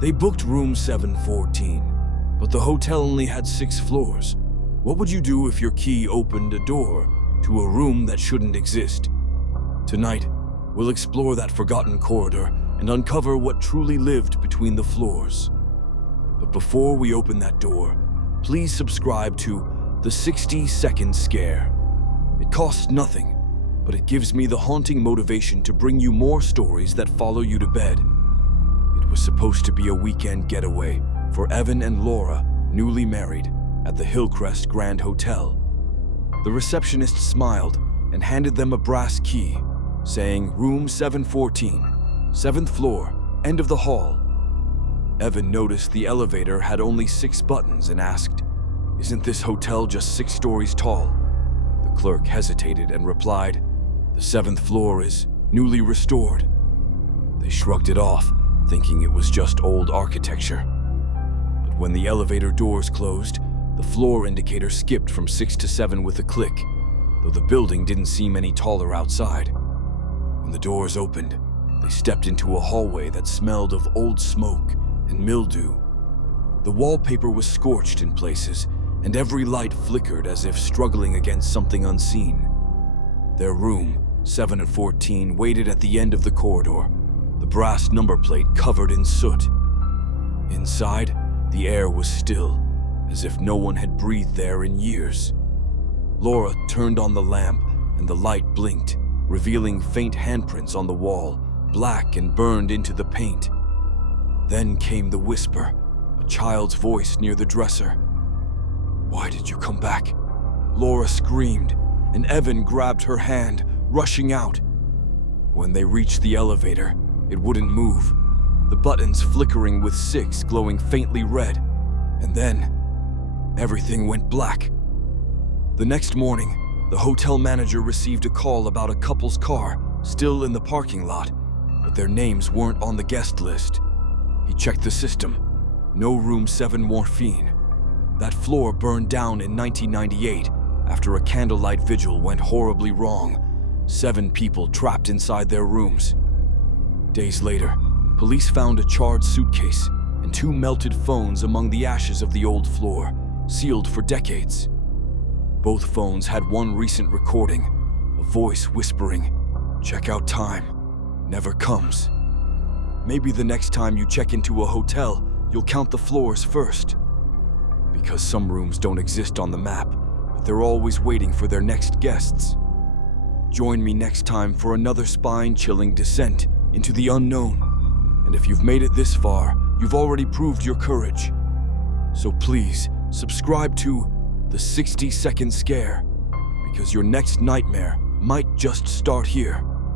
They booked room 714, but the hotel only had 6 floors. What would you do if your key opened a door to a room that shouldn't exist? Tonight, we'll explore that forgotten corridor and uncover what truly lived between the floors. But before we open that door, please subscribe to the 60-Second Scare. It costs nothing, but it gives me the haunting motivation to bring you more stories that follow you to bed. It was supposed to be a weekend getaway for Evan and Laura, newly married, at the Hillcrest Grand Hotel. The receptionist smiled and handed them a brass key, saying room 714, 7th floor, end of the hall. Evan noticed the elevator had only 6 buttons and asked, "Isn't this hotel just 6 stories tall?" The clerk hesitated and replied, "The 7th floor is newly restored." They shrugged it off, thinking it was just old architecture. But when the elevator doors closed, the floor indicator skipped from 6 to 7 with a click, though the building didn't seem any taller outside. When the doors opened, they stepped into a hallway that smelled of old smoke and mildew. The wallpaper was scorched in places, and every light flickered as if struggling against something unseen. Their room, 714, waited at the end of the corridor, the brass number plate covered in soot. Inside, the air was still, as if no one had breathed there in years. Laura turned on the lamp, and the light blinked, revealing faint handprints on the wall, black and burned into the paint. Then came the whisper, a child's voice near the dresser. "Why did you come back?" Laura screamed, and Evan grabbed her hand, rushing out. When they reached the elevator, it wouldn't move, the buttons flickering with 6 glowing faintly red. And then, everything went black. The next morning, the hotel manager received a call about a couple's car still in the parking lot, but their names weren't on the guest list. He checked the system. No room 714. That floor burned down in 1998 after a candlelight vigil went horribly wrong. 7 people trapped inside their rooms. Days later, police found a charred suitcase and 2 melted phones among the ashes of the old floor, sealed for decades. Both phones had one recent recording, a voice whispering, "Checkout time never comes." Maybe the next time you check into a hotel, you'll count the floors first. Because some rooms don't exist on the map, but they're always waiting for their next guests. Join me next time for another spine-chilling descent into the unknown. And if you've made it this far, you've already proved your courage. So please, subscribe to the 60-Second Scare, because your next nightmare might just start here.